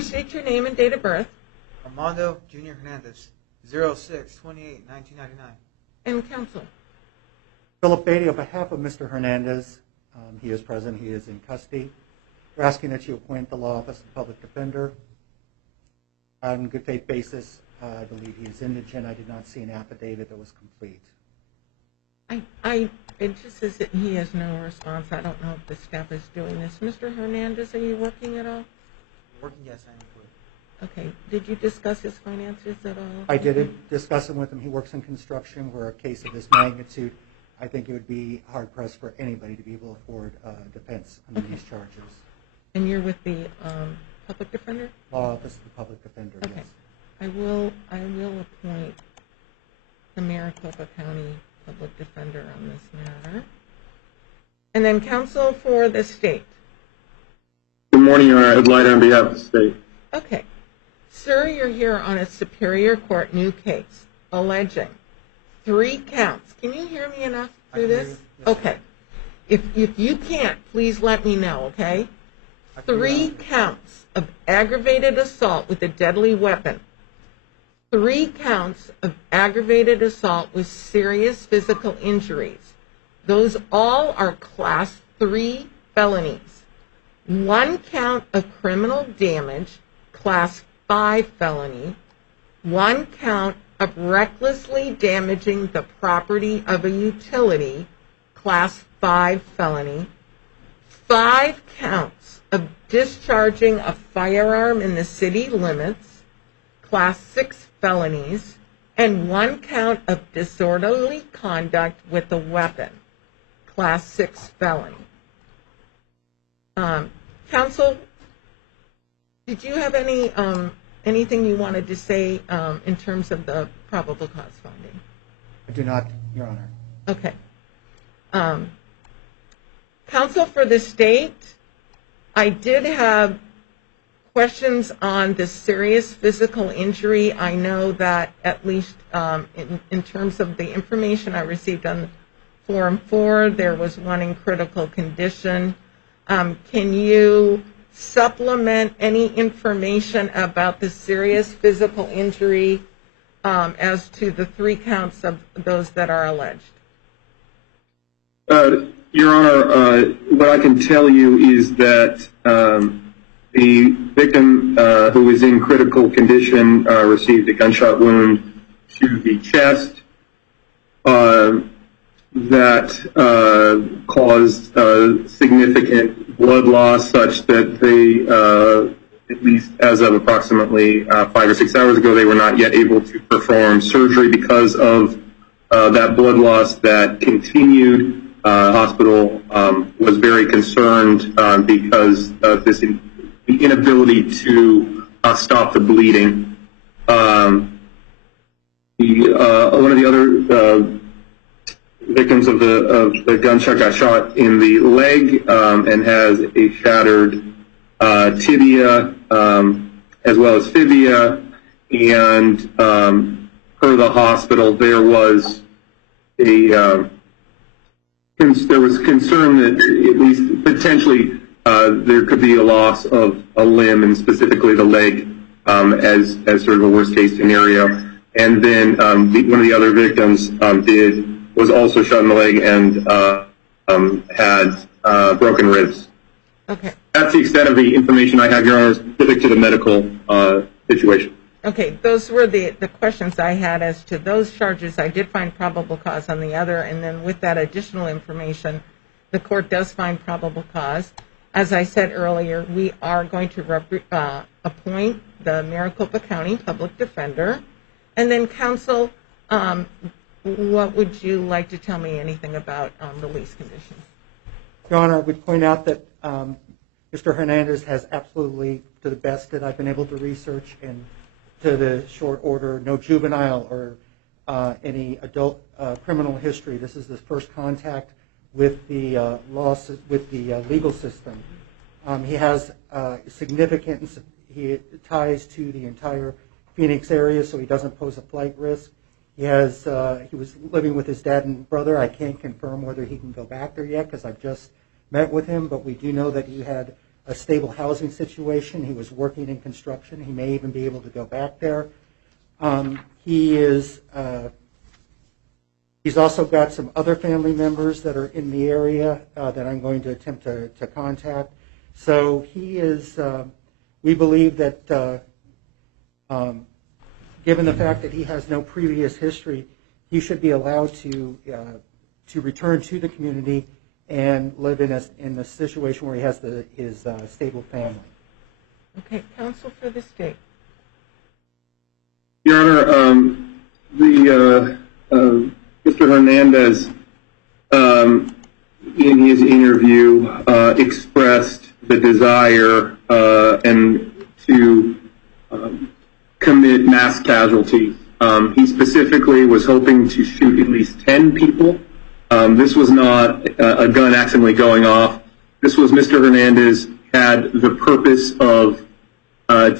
First state your name and date of birth. Armando Jr. Hernandez, 06/28/1999. And counsel. Philip Beatty, on behalf of Mr. Hernandez, he is present, he is in custody. We're asking that you appoint the law office of public defender. On a good faith basis, I believe he is indigent. I did not see an affidavit that was complete. It just says that he has no response. I don't know if the staff is doing this. Mr. Hernandez, are you working at all? Working, yes, I am employed. Okay. Did you discuss his finances at all? I did discuss them with him. He works in construction. Where a case of this magnitude, I think it would be hard-pressed for anybody to be able to afford defense under these charges. And you're with the public defender? Law office of the public defender, okay. Yes. I will appoint the Maricopa County public defender on this matter. And then counsel for the state. Good morning, Your Honor. Ed Light on behalf of the state. Okay. Sir, you're here on a Superior Court new case alleging 3 counts. Can you hear me enough through this? Yes, okay. If you can't, please let me know, okay? 3 counts of aggravated assault with a deadly weapon. 3 counts of aggravated assault with serious physical injuries. Those all are Class 3 felonies. 1 count of criminal damage, Class 5 felony. 1 count of recklessly damaging the property of a utility, Class 5 felony. 5 counts of discharging a firearm in the city limits, Class 6 felonies, and 1 count of disorderly conduct with a weapon, Class 6 felony. Counsel, did you have anything you wanted to say in terms of the probable cause finding? I do not, Your Honor. Okay. Counsel for the state, I did have questions on the serious physical injury. I know that at least in terms of the information I received on Form 4, there was 1 in critical condition. Can you supplement any information about the serious physical injury as to the 3 counts of those that are alleged? Your Honor, what I can tell you is that the victim who is in critical condition received a gunshot wound to the chest that caused significant blood loss, such that they, at least as of approximately 5 or 6 hours ago, they were not yet able to perform surgery because of that blood loss that continued. Hospital was very concerned because of the inability to stop the bleeding. One of the other victims of the gunshot got shot in the leg and has a shattered tibia as well as fibia. And per the hospital, there was concern that at least potentially there could be a loss of a limb, and specifically the leg, as sort of a worst case scenario. And then one of the other victims was also shot in the leg and had broken ribs. Okay. That's the extent of the information I have, Your Honor, specific to the medical situation. Okay, those were the questions I had as to those charges. I did find probable cause on the other, and then with that additional information, the court does find probable cause. As I said earlier, we are going to appoint the Maricopa County Public Defender. And then, counsel, what would you like to tell me anything about release conditions? Your Honor, I would point out that Mr. Hernandez has absolutely, to the best that I've been able to research and to the short order, no juvenile or any adult criminal history. This is his first contact with the legal system. He has significant ties to the entire Phoenix area, so he doesn't pose a flight risk. He was living with his dad and brother. I can't confirm whether he can go back there yet because I've just met with him, but we do know that he had a stable housing situation. He was working in construction. He may even be able to go back there. He's also got some other family members that are in the area that I'm going to attempt to contact. So he is, we believe that given the fact that he has no previous history, he should be allowed to return to the community and live in a situation where he has his stable family. Okay, counsel for the state. Your Honor, Mr. Hernandez, in his interview, expressed the desire and to commit mass casualties. He specifically was hoping to shoot at least 10 people. This was not a gun accidentally going off. This was Mr. Hernandez had the purpose of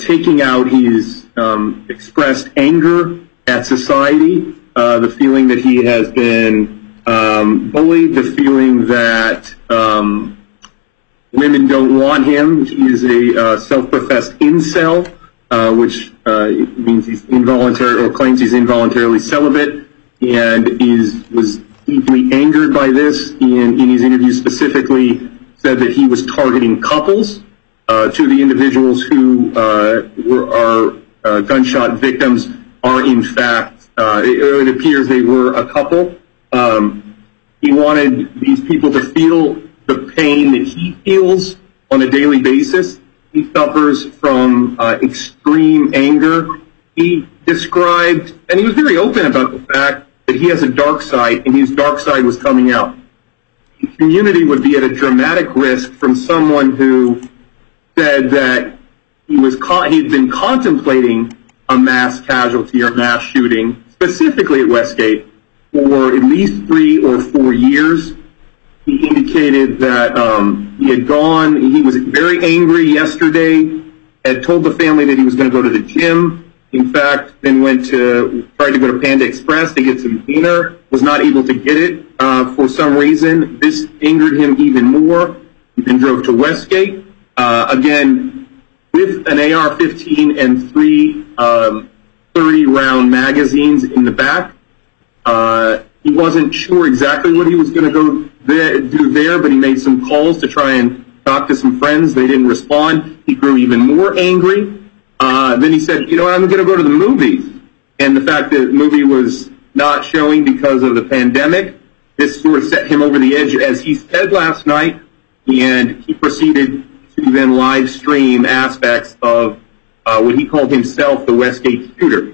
taking out his expressed anger at society, the feeling that he has been bullied, the feeling that women don't want him. He is a self-professed incel, which means he's involuntary or claims he's involuntarily celibate, and was deeply angered by this. In his interview specifically said that he was targeting couples. Two of the individuals who are gunshot victims are in fact, it appears they were a couple. He wanted these people to feel the pain that he feels on a daily basis. He suffers from extreme anger. He described, and he was very open about the fact that he has a dark side, and his dark side was coming out. The community would be at a dramatic risk from someone who said that he had been contemplating a mass casualty or mass shooting, specifically at Westgate, for at least 3 or 4 years. He indicated that he was very angry yesterday, had told the family that he was going to go to the gym. In fact, then tried to go to Panda Express to get some dinner, was not able to get it for some reason. This angered him even more. He then drove to Westgate, again, with an AR-15 and 3 30-round magazines in the back. He wasn't sure exactly what he was going to do there, but he made some calls to try and talk to some friends. They didn't respond. He grew even more angry. Then he said, I'm going to go to the movies. And the fact that the movie was not showing because of the pandemic, this sort of set him over the edge, as he said last night, and he proceeded to then live stream aspects of what he called himself the Westgate shooter.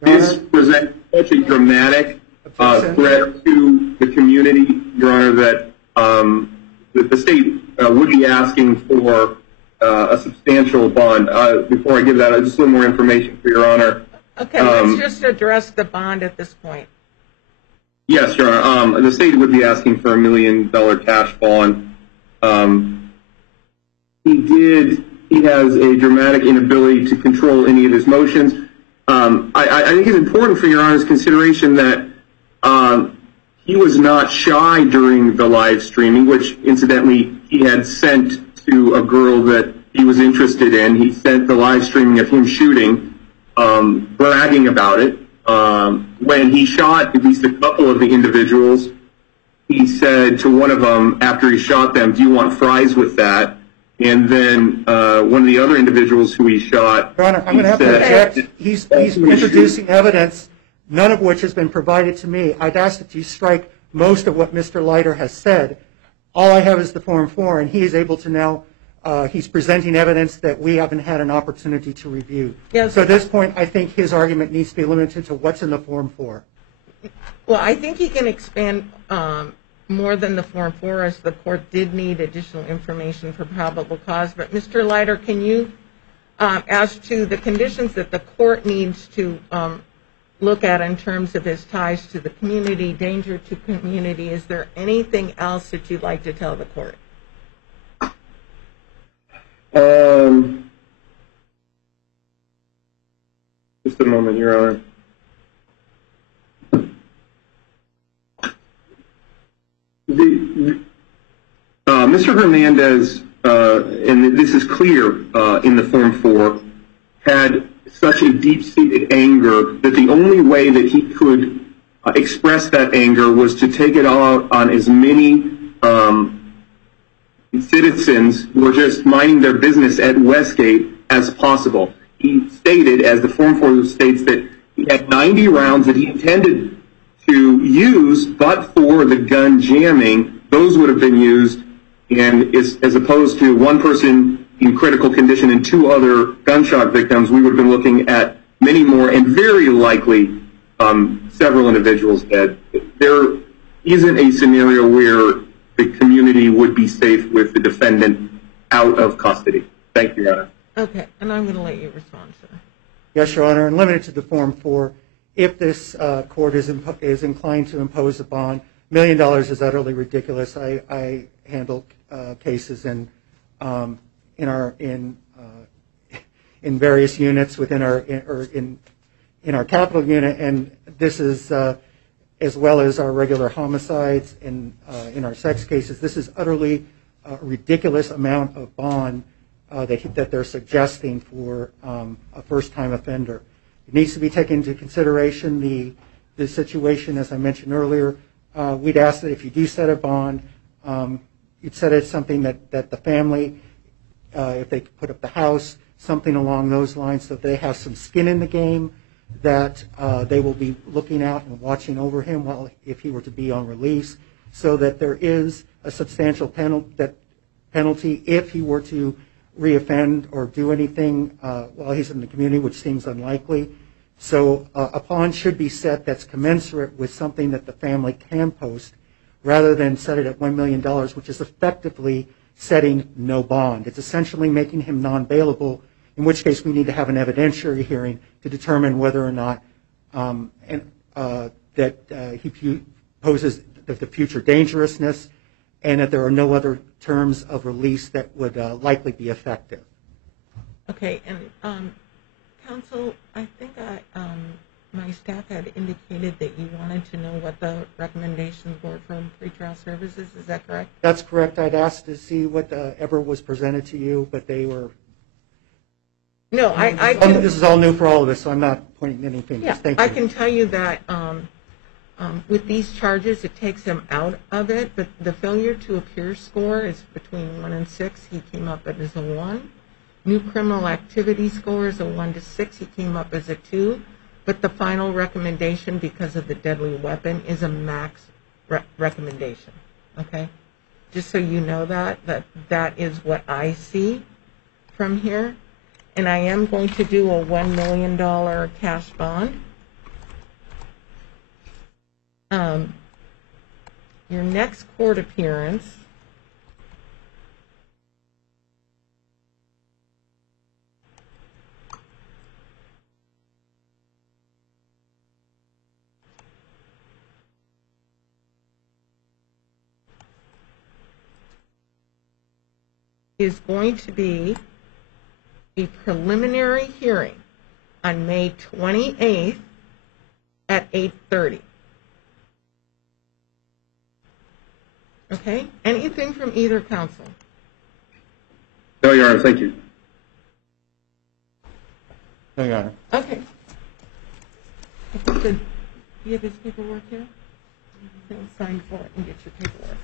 This presents such a dramatic threat to the community, Your Honor, that the state would be asking for a substantial bond. Before I give that, just a little more information for Your Honor. Okay, let's just address the bond at this point. Yes, Your Honor. The state would be asking for $1 million cash bond. He has a dramatic inability to control any of his motions. I think it's important for Your Honor's consideration that he was not shy during the live streaming, which incidentally he had sent to a girl that he was interested in. He sent the live streaming of him shooting, bragging about it. When he shot at least a couple of the individuals, he said to one of them after he shot them, "Do you want fries with that?" And then one of the other individuals who he shot, Your Honor, I'm going to have to object. He's introducing evidence, none of which has been provided to me. I'd ask that you strike most of what Mr. Leiter has said. All I have is the Form 4, and he is able to now, he's presenting evidence that we haven't had an opportunity to review. Yes. So at this point, I think his argument needs to be limited to what's in the Form 4. Well, I think he can expand more than the Form 4, as the court did need additional information for probable cause. But Mr. Leiter, can you, as to the conditions that the court needs to look at in terms of his ties to the community, danger to community, is there anything else that you'd like to tell the court? Just a moment, Your Honor. Mr. Hernandez and this is clear in the Form 4, had such a deep-seated anger that the only way that he could express that anger was to take it out on as many citizens who were just minding their business at Westgate as possible. He stated, as the Form 4 states, that he had 90 rounds that he intended to use, but for the gun jamming, those would have been used, and as opposed to one person in critical condition and 2 other gunshot victims, we would have been looking at many more, and very likely several individuals dead. There isn't a scenario where the community would be safe with the defendant out of custody. Thank you, Your Honor. Okay, and I'm going to let you respond, sir. Yes, Your Honor, and limited to the Form 4, if this court is inclined to impose a bond, $1 million is utterly ridiculous. I handle cases in various units within in our capital unit, and this is as well as our regular homicides in our sex cases. This is utterly ridiculous amount of bond that they're suggesting for a first-time offender. It needs to be taken into consideration the situation, as I mentioned earlier. We'd ask that if you do set a bond, you'd set it something that the family, if they could put up the house, something along those lines, so they have some skin in the game, that they will be looking out and watching over him if he were to be on release, so that there is a substantial penalty if he were to reoffend or do anything while he's in the community, which seems unlikely. So a bond should be set that's commensurate with something that the family can post, rather than set it at $1 million, which is effectively setting no bond. It's essentially making him non-bailable, in which case we need to have an evidentiary hearing to determine whether or not that he poses the future dangerousness, and that there are no other terms of release that would likely be effective. Okay, and counsel, I think my staff had indicated that you wanted to know what the recommendations were from pretrial services. Is that correct? That's correct. I'd asked to see what ever was presented to you, but they were... No, this is all new for all of us, so I'm not pointing any fingers. Yeah, Thank you. I can tell you that with these charges, it takes him out of it, but the failure to appear score is between 1 and 6. He came up as a 1. New criminal activity score is a 1 to 6. He came up as a 2. But the final recommendation, because of the deadly weapon, is a max recommendation. Okay? Just so you know that is what I see from here. And I am going to do a $1 million cash bond. Your next court appearance is going to be a preliminary hearing on May 28th at 8:30. Okay? Anything from either counsel? No, Your Honor. Thank you. No, Your Honor. Okay. Do you have his paperwork here? Sign for it and get your paperwork.